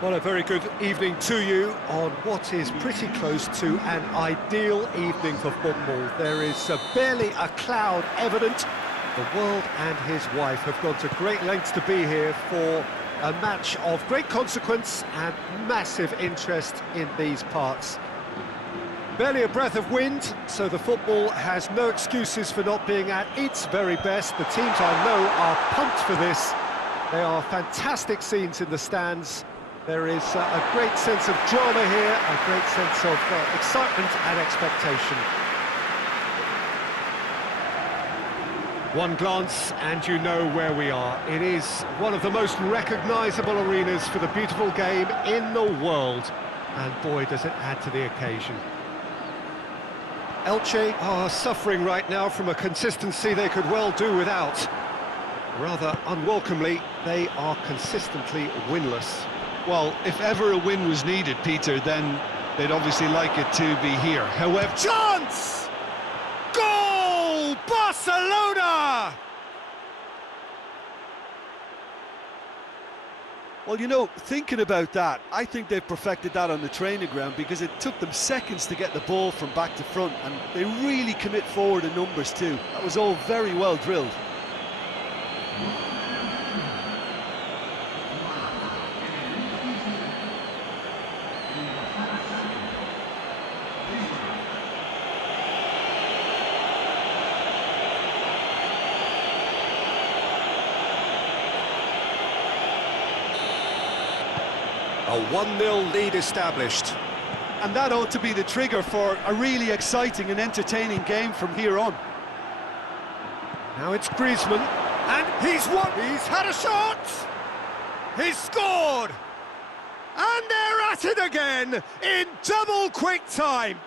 Well, a very good evening to you on what is pretty close to an ideal evening for football. There is barely a cloud evident. The world and his wife have gone to great lengths to be here for a match of great consequence and massive interest in these parts. Barely a breath of wind, so the football has no excuses for not being at its very best. The teams I know are pumped for this. They are fantastic scenes in the stands. There is a great sense of drama here, a great sense of excitement and expectation. One glance and you know where we are. It is one of the most recognisable arenas for the beautiful game in the world. And boy, does it add to the occasion. Elche are suffering right now from a consistency they could well do without. Rather unwelcomely, they are consistently winless. Well, if ever a win was needed, Peter, then they'd obviously like it to be here. However... Chance! Goal! Barcelona! Well, you know, thinking about that, I think they've perfected that on the training ground because it took them seconds to get the ball from back to front, and they really commit forward in numbers too. That was all very well drilled. A 1-0 lead established. And that ought to be the trigger for a really exciting and entertaining game from here on. Now it's Griezmann, and he's had a shot! He's scored! And they're at it again, in double quick time!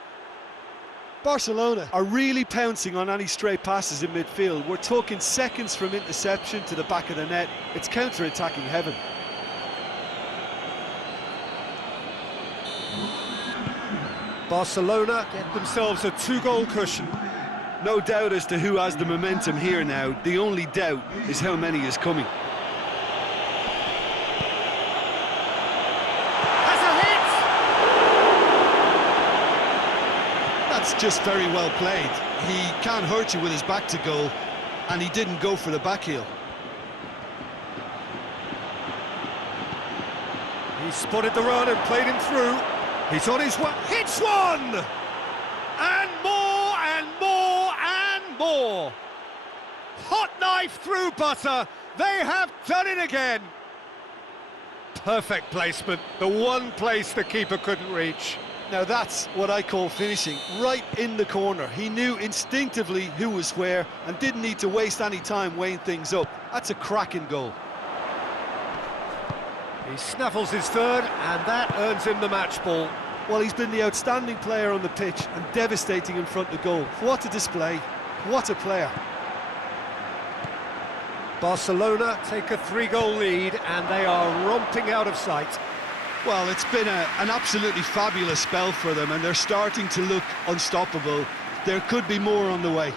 Barcelona are really pouncing on any stray passes in midfield. We're talking seconds from interception to the back of the net. It's counter-attacking heaven. Barcelona get themselves a 2-goal cushion. No doubt as to who has the momentum here now. The only doubt is how many is coming. Has a hit! That's just very well played. He can't hurt you with his back to goal, and he didn't go for the back heel. He spotted the run and played him through. He's on his way, hits one! And more, and more, and more! Hot knife through butter, they have done it again! Perfect placement, the one place the keeper couldn't reach. Now that's what I call finishing, right in the corner. He knew instinctively who was where and didn't need to waste any time weighing things up. That's a cracking goal. He snaffles his third, and that earns him the match ball. Well, he's been the outstanding player on the pitch and devastating in front of goal. What a display, what a player. Barcelona take a 3-goal lead, and they are romping out of sight. Well, it's been an absolutely fabulous spell for them, and they're starting to look unstoppable. There could be more on the way.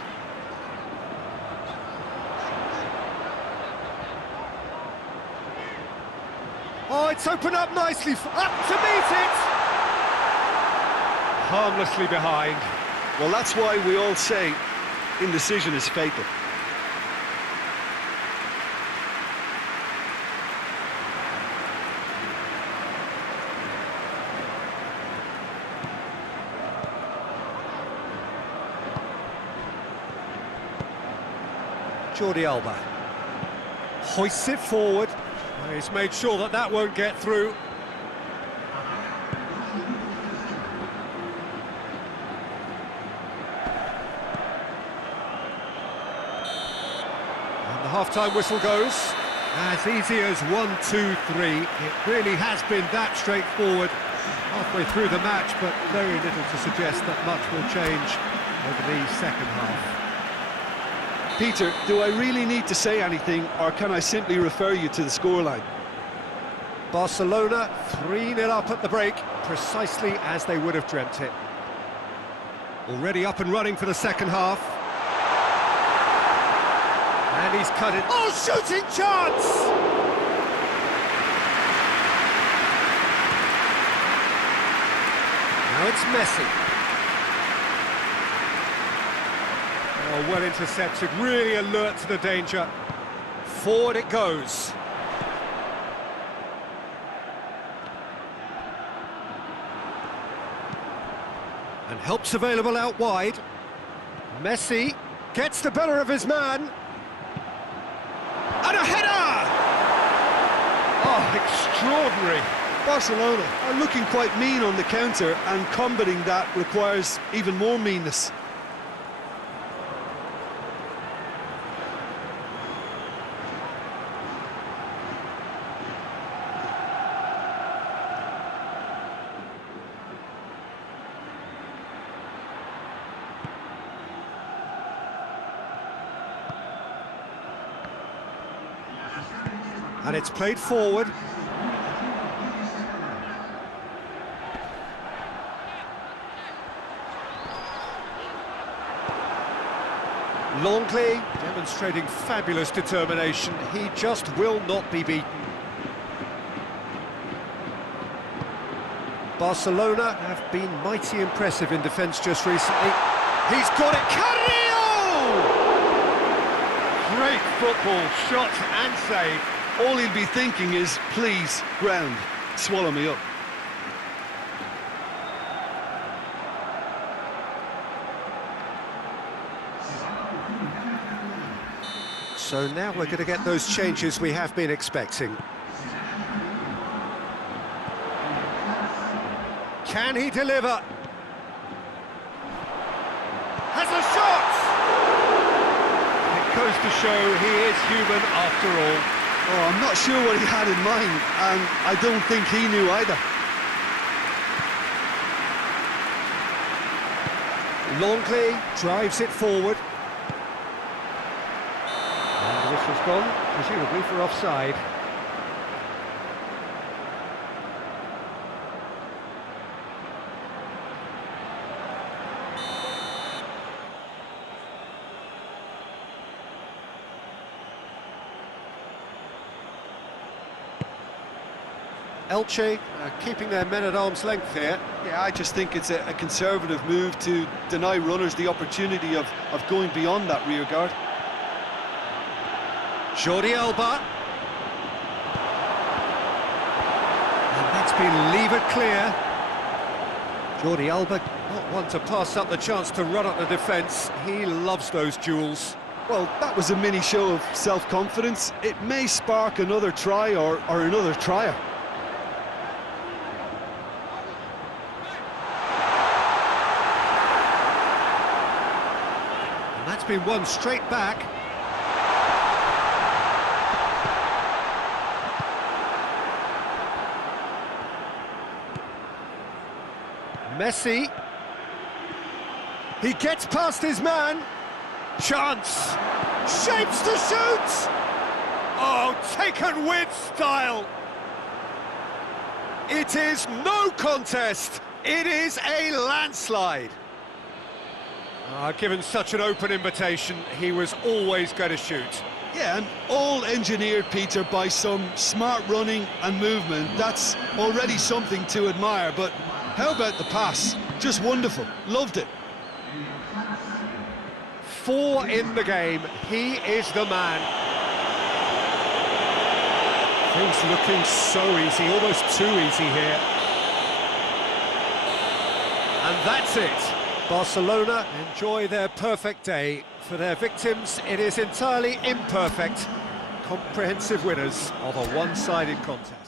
Oh, it's opened up nicely, up to meet it! Harmlessly behind. Well, that's why we all say indecision is fatal. Jordi Alba hoists it forward. He's made sure that that won't get through. And the half-time whistle goes. As easy as 1, 2, 3. It really has been that straightforward halfway through the match, but very little to suggest that much will change over the second half. Peter, do I really need to say anything, or can I simply refer you to the scoreline? Barcelona 3-0 up at the break, precisely as they would have dreamt it. Already up and running for the second half. And he's cut it. Oh, shooting chance! Now it's Messi. Oh, well intercepted, really alert to the danger. Forward it goes. And help's available out wide. Messi gets the better of his man. And a header! Oh, extraordinary. Barcelona are looking quite mean on the counter, and combating that requires even more meanness. And it's played forward. Longley demonstrating fabulous determination. He just will not be beaten. Barcelona have been mighty impressive in defence just recently. He's got it, Carrillo! Great football, shot and save. All he'll be thinking is, please, ground, swallow me up. So now we're going to get those changes we have been expecting. Can he deliver? Has a shot! It goes to show he is human after all. Oh, I'm not sure what he had in mind, and I don't think he knew either. Longley drives it forward. And the whistle's gone, presumably for offside. Elche keeping their men at arm's length here. Yeah, I just think it's a conservative move to deny runners the opportunity of going beyond that rear guard. Jordi Alba. And that's been levered clear. Jordi Alba, not one to pass up the chance to run at the defence. He loves those duels. Well, that was a mini show of self-confidence. It may spark another try or another trier. And that's been won straight back. Messi. He gets past his man. Chance. Shapes to shoot. Oh, taken with style. It is no contest. It is a landslide. Given such an open invitation, he was always going to shoot. Yeah, and all engineered, Peter, by some smart running and movement. That's already something to admire, but how about the pass? Just wonderful. Loved it. 4 in the game. He is the man. Things looking so easy, almost too easy here. And that's it. Barcelona enjoy their perfect day. For their victims, it is entirely imperfect. Comprehensive winners of a one-sided contest.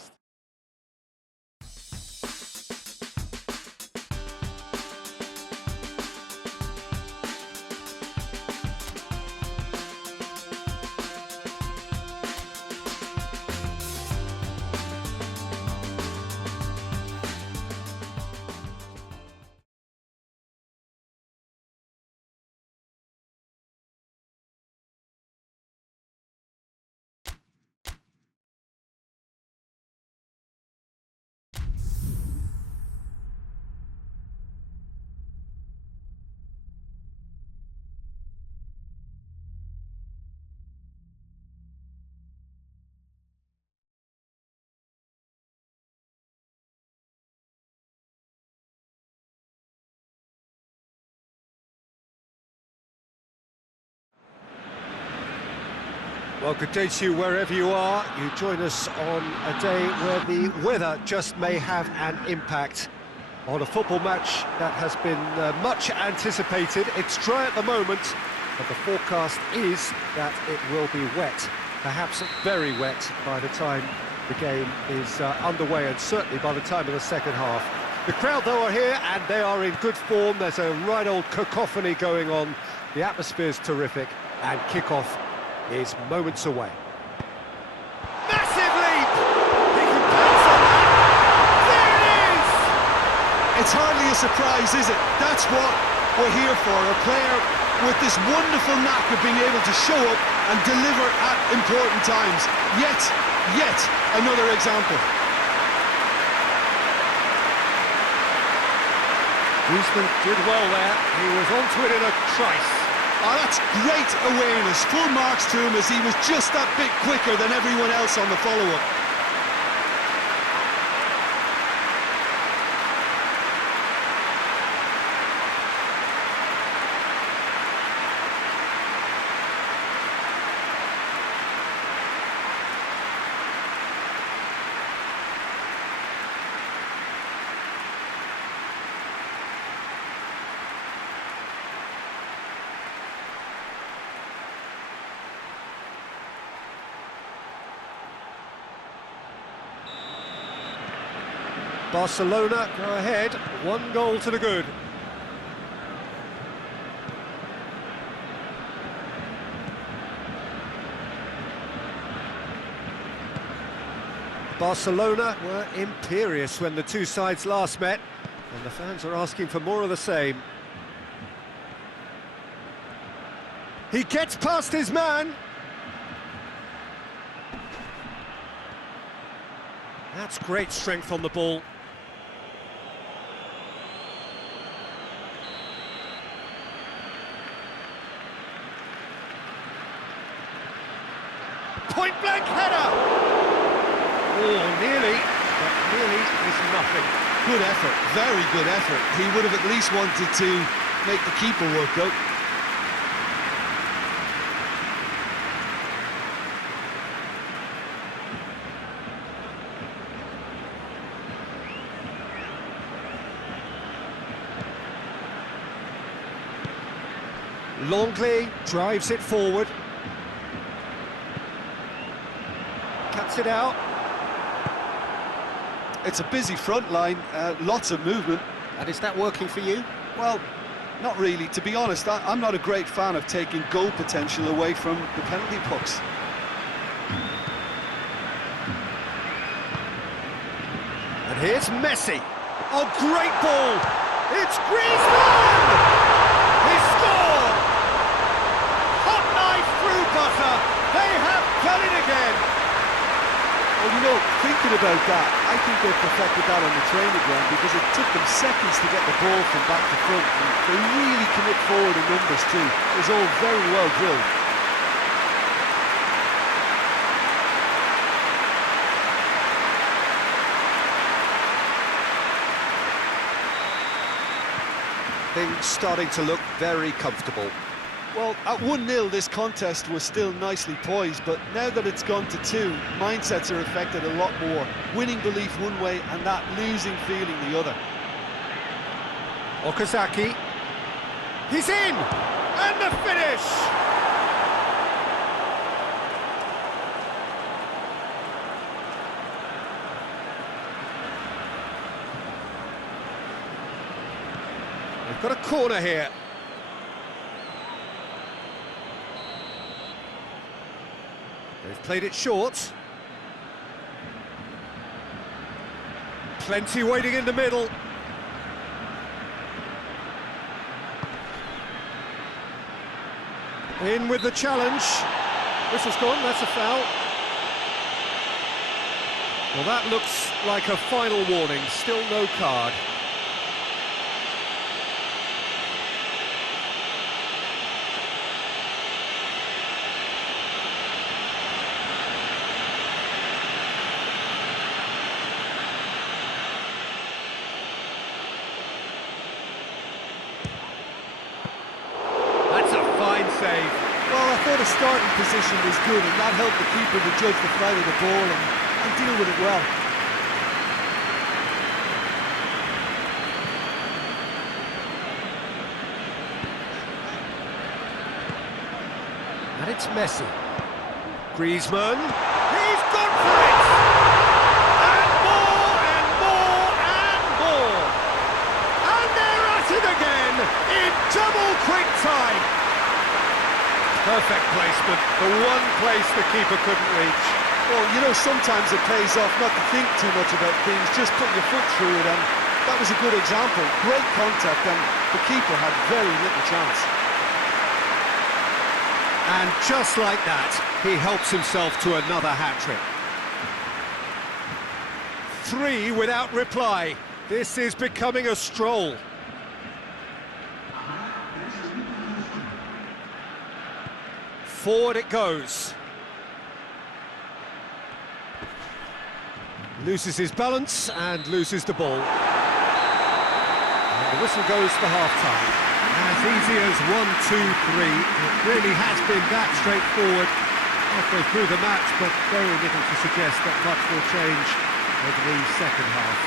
Well, good day to you wherever you are. You join us on a day where the weather just may have an impact on a football match that has been much anticipated. It's dry at the moment, but the forecast is that it will be wet, perhaps very wet by the time the game is underway, and certainly by the time of the second half. The crowd, though, are here, and they are in good form. There's a right old cacophony going on. The atmosphere's terrific, and kick-off is moments away. Massive leap! He can pass on that! There it is! It's hardly a surprise, is it? That's what we're here for, a player with this wonderful knack of being able to show up and deliver at important times. Yet another example. Griezmann did well there. He was onto it in a trice. Oh, that's great awareness. Full marks to him as he was just that bit quicker than everyone else on the follow-up. Barcelona go ahead, 1 goal to the good. Barcelona were imperious when the two sides last met, and the fans are asking for more of the same. He gets past his man. That's great strength on the ball. Point-blank header! Oh, nearly, but nearly is nothing. Good effort, very good effort. He would have at least wanted to make the keeper work, though. Longley drives it forward. Cuts it out. It's a busy front line, lots of movement. And is that working for you? Well, not really. To be honest, I'm not a great fan of taking goal potential away from the penalty box. And here's Messi. Oh, great ball! It's Griezmann! He scored! Hot knife through butter. They have done it again. Well, you know, thinking about that, I think they've perfected that on the training ground because it took them seconds to get the ball from back to front. And they really commit forward in numbers too. It was all very well drilled. Things starting to look very comfortable. Well, at 1-0, this contest was still nicely poised, but now that it's gone to 2, mindsets are affected a lot more. Winning belief one way and that losing feeling the other. Okazaki. He's in! And the finish! They've got a corner here. They've played it short. Plenty waiting in the middle. In with the challenge. Whistle's gone, that's a foul. Well, that looks like a final warning, still no card. That's a fine save. Well, I thought his starting position was good, and that helped the keeper to judge the flight of the ball and deal with it well. And it's Messi. Griezmann. He's gone for it! And more and more and more! And they're at it again in double quick time! Perfect placement, the one place the keeper couldn't reach. Well, you know, sometimes it pays off not to think too much about things, just put your foot through it, and that was a good example. Great contact, and the keeper had very little chance. And just like that, he helps himself to another hat-trick. 3 without reply. This is becoming a stroll. Forward it goes. Loses his balance and loses the ball. And the whistle goes for half-time. As easy as 1, 2, 3. It really has been that straightforward halfway through the match, but very little to suggest that much will change over the second half.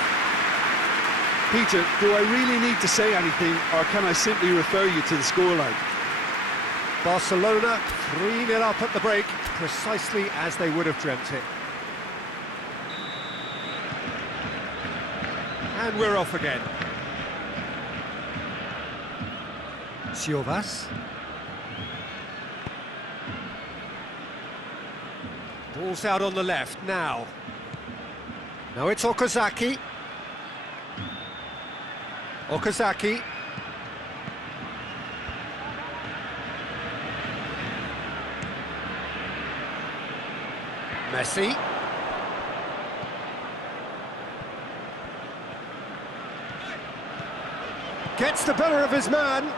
Peter, do I really need to say anything, or can I simply refer you to the scoreline? Barcelona 3-0 up at the break, precisely as they would have dreamt it. And we're off again. Siovas. Ball's out on the left now. Now it's Okazaki. Okazaki. Messi. Gets the better of his man.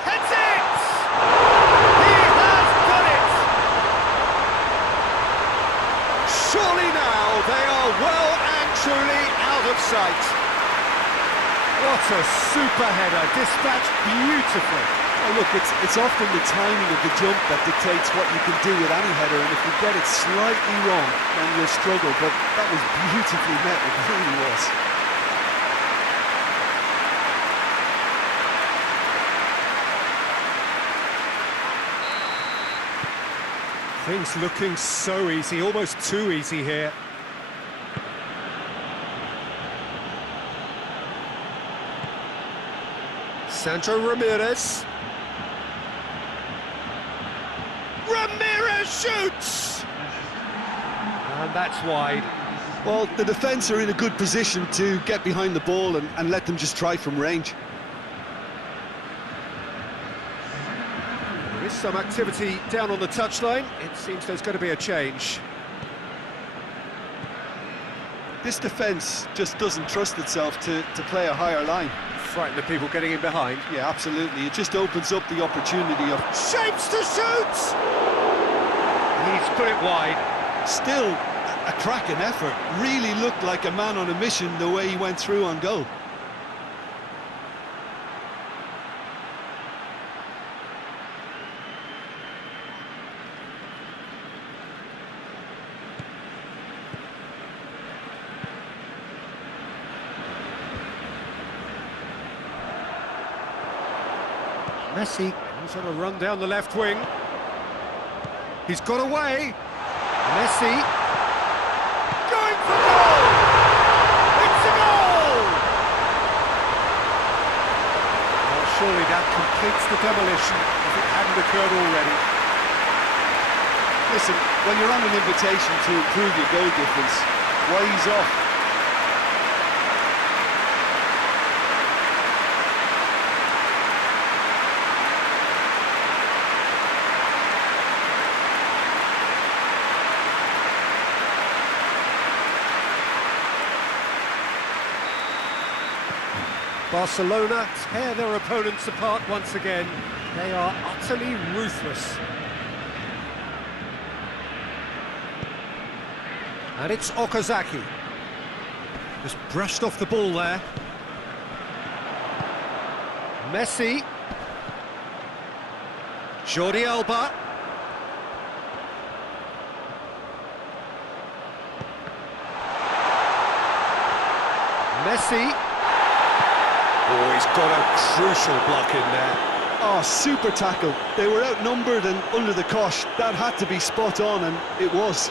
Heads it! He has done it! Surely now they are well and truly out of sight. What a super header, dispatched beautifully. Oh, look, it's often the timing of the jump that dictates what you can do with any header, and if you get it slightly wrong, then you'll struggle, but that was beautifully met, it really was. Things looking so easy, almost too easy here. Sancho Ramirez. Ramirez shoots! And that's wide. Well, the defence are in a good position to get behind the ball and let them just try from range. There is some activity down on the touchline. It seems there's going to be a change. This defence just doesn't trust itself to play a higher line. Frighten the people getting in behind. Yeah, absolutely. It just opens up the opportunity of... Shapes to shoot! He's put it wide. Still a cracking effort. Really looked like a man on a mission the way he went through on goal. Messi, he's on a run down the left wing. He's got away. Messi. Going for goal! It's a goal! Well, surely that completes the demolition if it hadn't occurred already. Listen, when you're on an invitation to improve your goal difference, why ease off? Barcelona tear their opponents apart once again. They are utterly ruthless. And it's Okazaki. Just brushed off the ball there. Messi. Jordi Alba. Messi. Oh, he's got a crucial block in there. Oh, super tackle. They were outnumbered and under the cosh. That had to be spot on, and it was.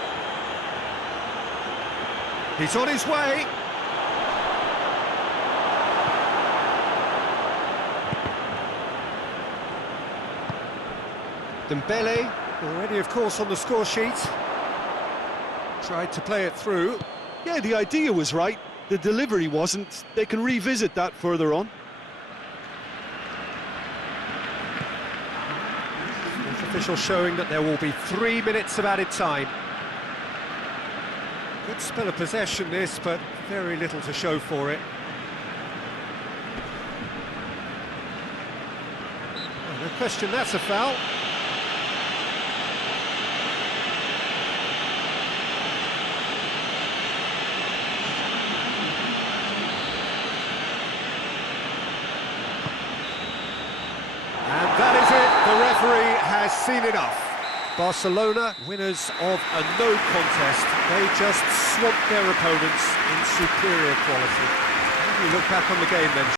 He's on his way. Dembele, already of course on the score sheet. Tried to play it through. Yeah, the idea was right. The delivery wasn't. They can revisit that further on. Official showing that there will be 3 minutes of added time. Good spell of possession this, but very little to show for it. Oh, no question that's a foul. And that is it, the referee has seen enough. Barcelona, winners of a no contest. They just swamped their opponents in superior quality. When you look back on the game then,